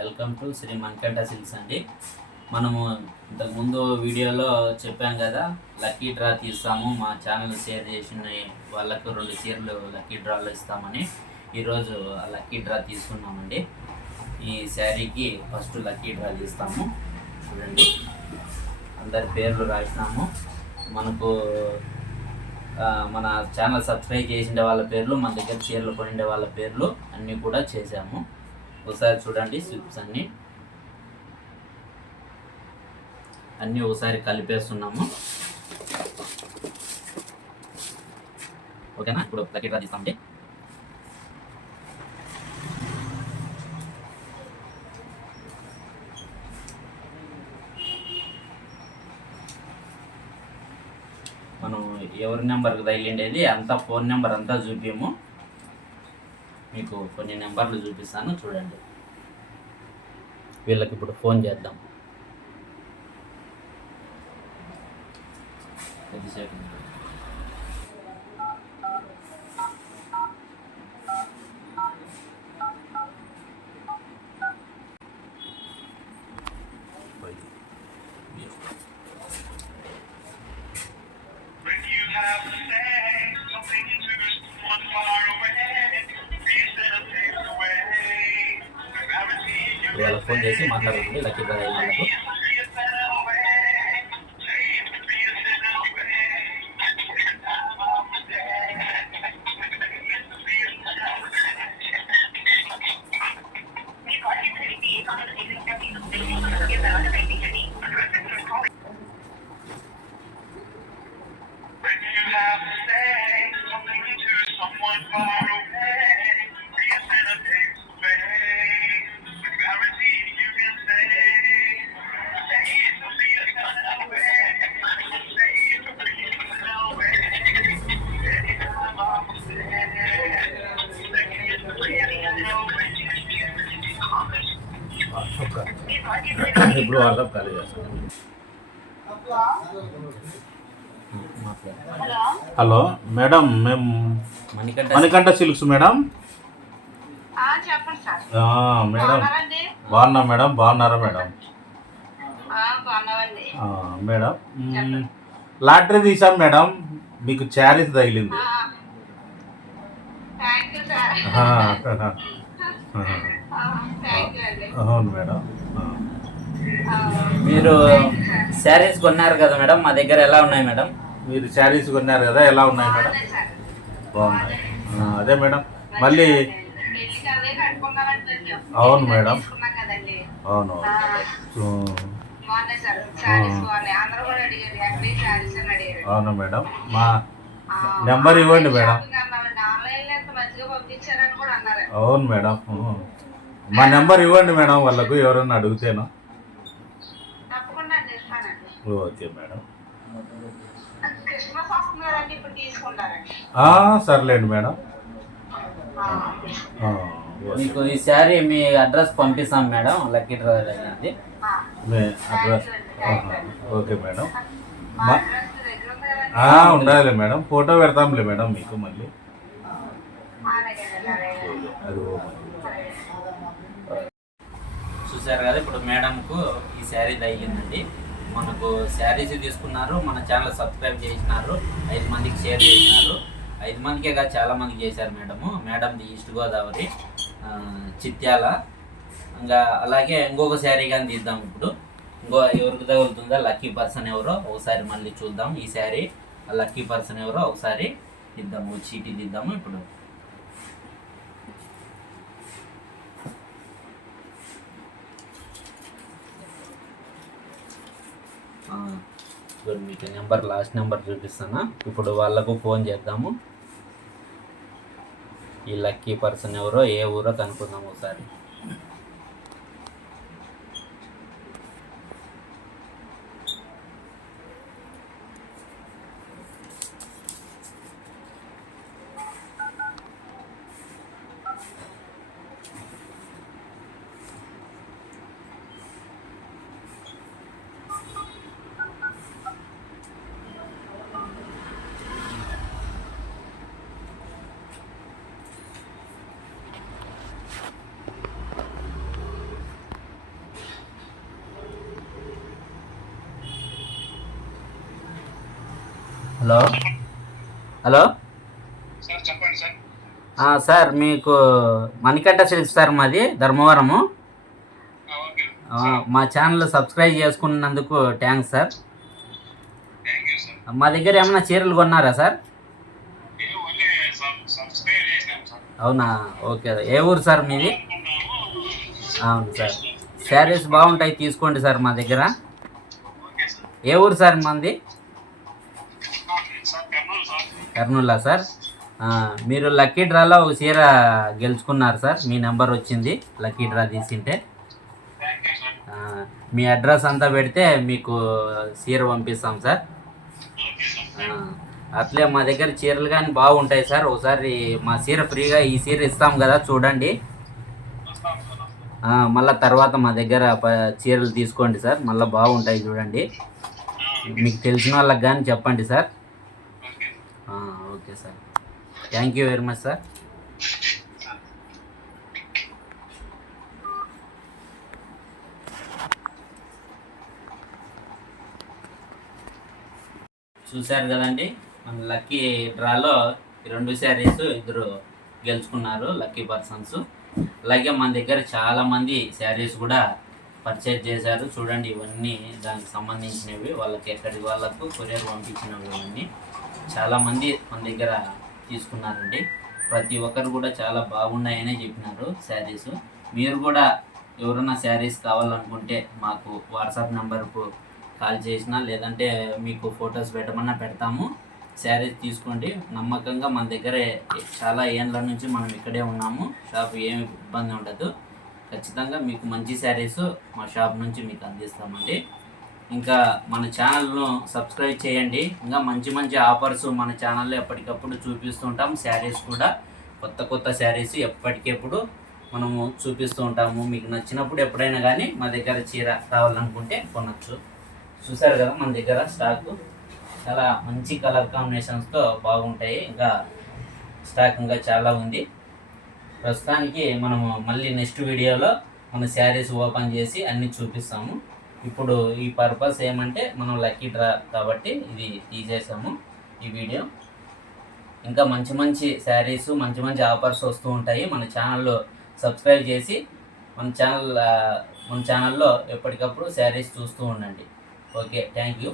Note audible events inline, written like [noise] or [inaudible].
Welcome to Shri Manikanta Silks అండి. మనము ఇంతకుముందు వీడియోలో చెప్పాం కదా లక్కీ డ్రా తీస్తాము మా ఛానల్ షేర్ చేసిన వాళ్ళకు రెండు చీరలు లక్కీ డ్రాలో ఇస్తామని ఈరోజు ఆ లక్కీ డ్రా తీసుకున్నామండి. ఈ శారీకి ఫస్ట్ లక్కీ డ్రా తీస్తాము. చూడండి. అందరి పేర్లు రాసినాము. మనకు మన ఛానల్ సబ్స్క్రైబ్ చేసిండే వాళ్ళ పేర్లు మన దగ్గర చీరలు కొనిండే వాళ్ళ పేర్లు అన్నీ కూడా చేశాము. ఒకసారి చూడండి స్లిప్స్ అన్నీ. అన్నీ ఒకసారి కలిపేస్తున్నాము. ఓకేనా? ఇప్పుడు ప్యాకెట్ తీస్తామండి. మనం ఎవరి నెంబర్కి తగిలిండేది అంతా ఫోన్ నెంబర్ అంతా చూపించము మీకు కొన్ని నెంబర్లు చూపిస్తాను చూడండి. వీళ్ళకి ఇప్పుడు ఫోన్ చేద్దాం. కొద్దిసేపు gravity వాళ్ళకి ఫోన్ చేసి మాట్లాడుతుంది లక్కీ బ్రదర్ వాళ్ళకు కాల్ ఇప్పుడు వాట్సాప్ చేస్తాను హలో హలో మేడం మేము మణికంఠ సిల్క్స్ మేడం. ఆ, చెప్పండి సార్. ఆ, మేడం. బాగున్నా మేడం. బాగున్నారా మేడం? ఆ, బాగున్నామండి. ఆ, మేడం. లాటరీ తీసాం మేడం. మీకు చారీస్ తగిలింది. [laughs] అవును మేడం. మీరు శారీస్ కొన్నారు కదా మేడం మా దగ్గర ఎలా ఉన్నాయి మేడం? మీరు శారీస్ కొన్నారు కదా ఎలా ఉన్నాయి మేడం? బాగున్నాయి అదే మేడం. మళ్ళీ అవును మేడం. అవును. అవును మేడం. మా నెంబర్ ఇవ్వండి మేడం. అవును మేడం. మా నెంబర్ ఇవ్వండి మేడం వాళ్ళకు ఎవరన్నా అడిగితేను. Okay madam. క్రిస్మస్ వస్తుంది కదండి ఇప్పుడు తీసుకుంటారండి. ఆ, సర్లేండి మేడం. మీకు ఈ శారీ మీ అడ్రస్ పంపిస్తాం మేడం లక్కీ డ్రా అయింది ఆ. మీ అడ్రస్. Okay madam. ఉండాలి మేడం. ఫోటో పెడతాంలే మేడం మీకు మళ్ళీ అలాగే అలాగే అది ఓ. చూసారు కదా ఇప్పుడు మేడంకు ఈ శారీ తగిలిందండి. మనకు శారీస్ తీసుకున్నారు మన ఛానల్ సబ్స్క్రైబ్ చేసినారు ఐదు మందికి షేర్ చేసినారు. ఐదు మందికే కాదు చాలా మందికి చేశారు మేడము. మేడంది ఈస్ట్ గోదావరి చిత్యాల ఇంకా అలాగే ఇంకొక శారీ కానీ తీద్దాం ఇప్పుడు. ఇంకో ఎవరికి తగులుతుందో లక్కీ పర్సన్ ఎవరో ఒకసారి మళ్ళీ చూద్దాం. ఈ శారీ ఆ లక్కీ పర్సన్ ఎవరో ఒకసారి తీద్దాము చీటీ తీద్దాము ఇప్పుడు ఆ, ఇప్పుడు మీకు నెంబర్ లాస్ట్ నెంబర్ చూపిస్తాను. ఇప్పుడు వాళ్ళకు ఫోన్ చేద్దాము. ఈ లక్కీ పర్సన్ ఎవరో ఏ ఊరో కనుక్కుందాం ఒకసారి. హలో? హలో? సార్ చెప్పండి సార్. ఆ, సార్ మీకు మణికంఠ సిల్క్స్ సార్ మాది ధర్మవరము. మా ఛానల్ సబ్స్క్రైబ్ చేసుకున్నందుకు థ్యాంక్స్ సార్. మా దగ్గర ఏమైనా చీరలు కొన్నారా సార్? అవునా? ఓకే. ఏ ఊరు సార్ మీది? అవును సార్. శారీస్ బాగుంటాయి తీసుకోండి సార్ మా దగ్గర. ఏ ఊరు సార్ మంది? కర్నూలా సార్? మీరు లక్కీ డ్రాలో ఒక చీర గెలుచుకున్నారు సార్. మీ నెంబర్ వచ్చింది. లక్కీ డ్రా తీసింటే. మీ అడ్రస్ అంతా పెడితే మీకు చీర పంపిస్తాం సార్. అట్లే మా దగ్గర చీరలు కానీ బాగుంటాయి సార్. ఒకసారి మా చీర ఫ్రీగా ఈ చీర ఇస్తాం కదా చూడండి. మళ్ళీ మళ్ళా తర్వాత మా దగ్గర ప- చీరలు తీసుకోండి సార్. మళ్ళీ బాగుంటాయి చూడండి. మీకు తెలిసిన వాళ్ళకి కానీ చెప్పండి sir. Okay sir. Thank you very much sir చూశారు కదండి మన లక్కీ డ్రాలో ఈ రెండు శారీస్ ఇద్దరు గెలుచుకున్నారు లక్కీ పర్సన్స్ అలాగే మన దగ్గర చాలామంది శారీస్ కూడా పర్చేజ్ చేశారు. చూడండి ఇవన్నీ దానికి సంబంధించినవి. వాళ్ళకి ఎక్కడి వాళ్ళకు కొరియర్ పంపించినవి ఇవన్నీ. చాలామంది మన దగ్గర తీసుకున్నారండి. ప్రతి ఒక్కరు కూడా చాలా బాగున్నాయనే చెప్పినారు శారీస్. మీరు కూడా ఎవరైనా శారీస్ కావాలనుకుంటే మాకు వాట్సాప్ నెంబర్కు కాల్ చేసినా లేదంటే మీకు ఫొటోస్ పెట్టమన్నా పెడతాము. శారీస్ తీసుకోండి. నమ్మకంగా మన దగ్గర చాలా ఏండ్ల నుంచి మనం ఇక్కడే ఉన్నాము. షాప్ ఏమి ఇబ్బంది ఉండదు. ఖచ్చితంగా మీకు మంచి శారీస్ మా షాప్ నుంచి మీకు అందిస్తామండి. ఇంకా మన ఛానల్ను సబ్స్క్రైబ్ చేయండి. ఇంకా మంచి మంచి ఆఫర్స్ మన ఛానల్లో ఎప్పటికప్పుడు చూపిస్తుంటాం శారీస్ కూడా కొత్త కొత్త శారీస్ ఎప్పటికెప్పుడు మనము చూపిస్తూ ఉంటాము. మీకు నచ్చినప్పుడు ఎప్పుడైనా కానీ మా దగ్గర చీర కావాలనుకుంటే కొనచ్చు. చూసారు కదా మన దగ్గర స్టాక్ చాలా మంచి కలర్ కాంబినేషన్స్తో బాగుంటాయి. ఇంకా స్టాక్ ఇంకా చాలా ఉంది. ప్రస్తుతానికి మనము మళ్ళీ నెక్స్ట్ వీడియోలో మన శారీస్ ఓపెన్ చేసి అన్నీ చూపిస్తాము. ఇప్పుడు ఈ పర్పస్ ఏమంటే మనం లక్కీ డ్రా కాబట్టి ఇది తీసేసాము ఈ వీడియో ఇంకా మంచి మంచి శారీస్ మంచి మంచి ఆఫర్స్ వస్తూ ఉంటాయి. మన ఛానల్లో సబ్స్క్రైబ్ చేసి మన ఛానల్ మన ఛానల్లో ఎప్పటికప్పుడు శారీస్ చూస్తూ ఉండండి. Okay thank you